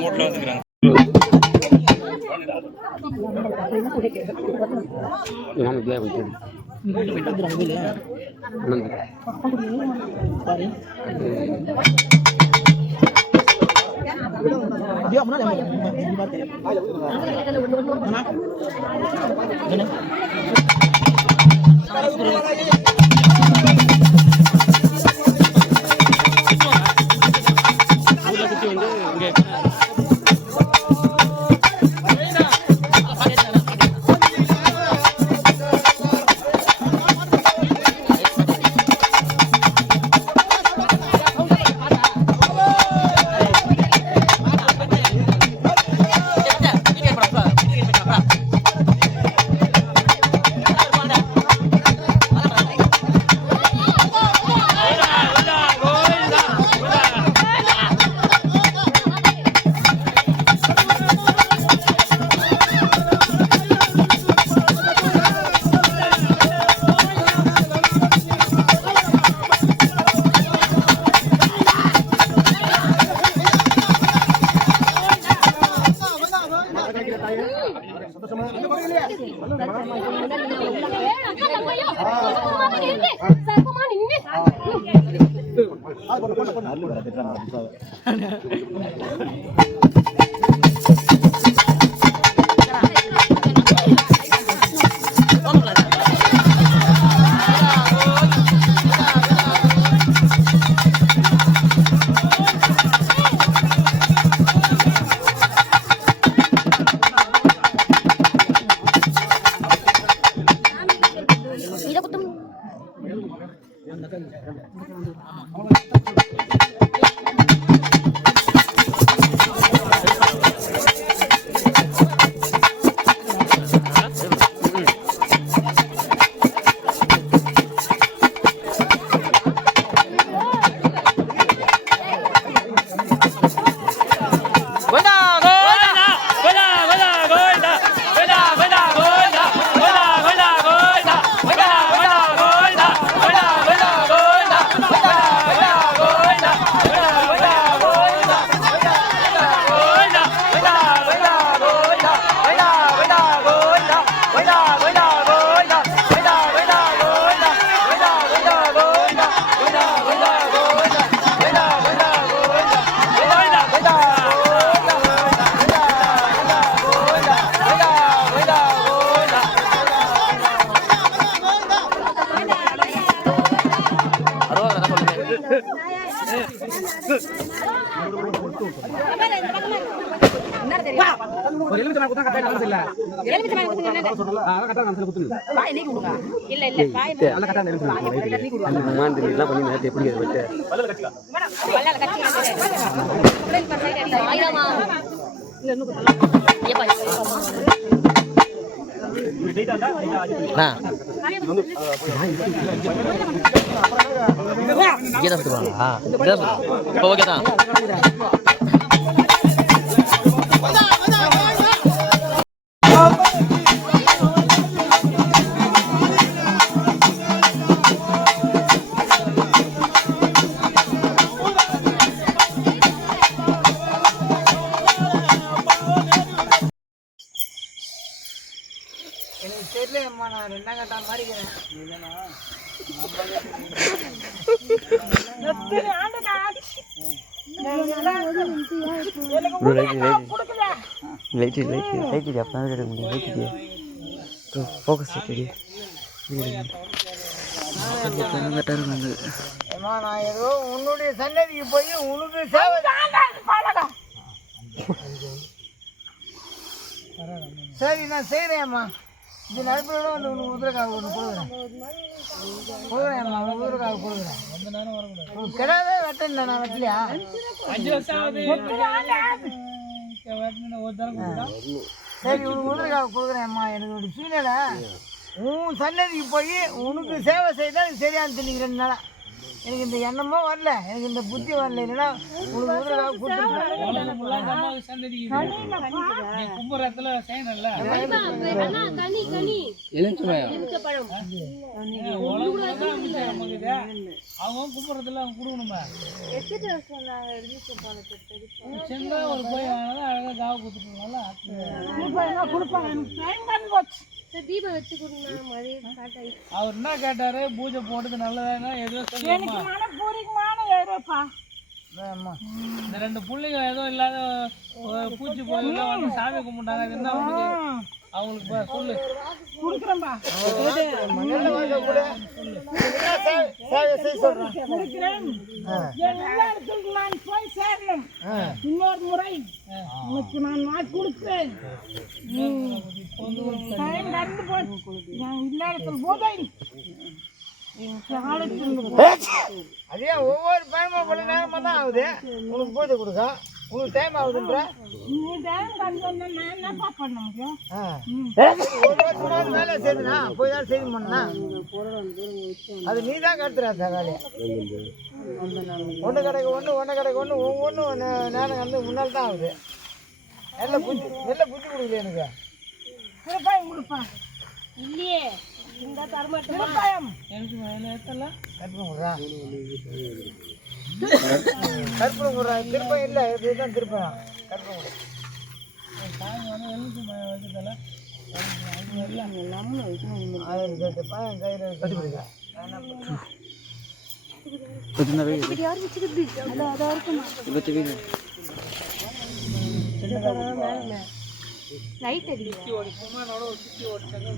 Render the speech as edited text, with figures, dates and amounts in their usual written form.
மூட்டில் வந்துக்கிறாங்க. உன்னுடைய சன்னதிக்கு போய் உனக்கு சரி நான் செய்கிறேன்ம்மா. இது நடுப்புல வந்து உனக்கு உதிரக்காக ஒன்று கொடுக்குறேன்ம்மா. உதிரக்காக கொடுக்குறேன். கிடாதே வெட்டேன் நான் வெட்டலையா? சரி உனக்கு உதிரக்காக கொடுக்குறேன்ம்மா. எனக்கு ஒரு சூழ்நிலை உன் சன்னதிக்கு போய் உனக்கு சேவை செய்தால் சரியானு தெரிஞ்சுக்கிறேன். எனக்கு இந்த எண்ணமும் வரல, எனக்கு இந்த புத்தி வரல. இல்லைன்னா உங்களுக்கு முதல்ல கொடுத்துருப்பேன். கும்புறத்துல செய்யணும்ல அவங்க கும்புறதுல அவங்க கொடுக்கணுமா சின்ன ஒரு போய் அழகா காவு கொடுத்துருவாங்கல்ல தீபம் வச்சு கொடுங்க. அவர் என்ன கேட்டாரு? பூஜை போட்டது நல்லதானா ஏதோ சொல்லுமா? இந்த 2 புள்ளைங்க ஏதோ இல்லாத பூச்சி போயில வந்து சாமி கும்பிட்டாங்க. அது என்ன பண்ணுது அவங்களுக்கு? சொல்லு கொடுக்குறேன்பா. நல்ல வாழ்க்கை கூட சேவை சொல்றேன். எல்லாருக்கும் நான் போய் சேரணும். இன்னொரு முறை உனக்கு நான் வாக்கு கொடுக்கிறேன். டைம் நடந்து போச்சு. நான் இல்லாத போதை அதே ஒவ்வொரு பயமா பல நேரமா தான் ஆகுது. உனக்கு பூஜை கொடுக்க உங்களுக்கு டைம் ஆகுதுன்ற பண்ண முடியும். ஒவ்வொரு வேலை செய்யுதுண்ணா போய் தான் செய்ய பண்ணா அது நீ தான் கட்டுறாத வேலையை. ஒன்று கடைக்கு ஒன்று ஒவ்வொன்றும் நேரம் வந்து முன்னால் தான் ஆகுது. நல்ல புத்தி கொடுக்கல எனக்கு. திருப்பாயம் கொடுப்பா இல்லையே இந்த தரமாட்டேன். திருப்பாயம் எனக்கு ஏத்தல கற்பூரம் கொடுறா திருப்பம் இல்லை. இதுதான் திருப்பம் கற்பூரம் சாமி வந்து எழுத்து வைக்கிறதால பாயம் கையில் கட்டி பிடிக்க லைட் அடிக்க சுத்தி ஓடி குமாரோட சுத்தி ஓடிச்சாங்க.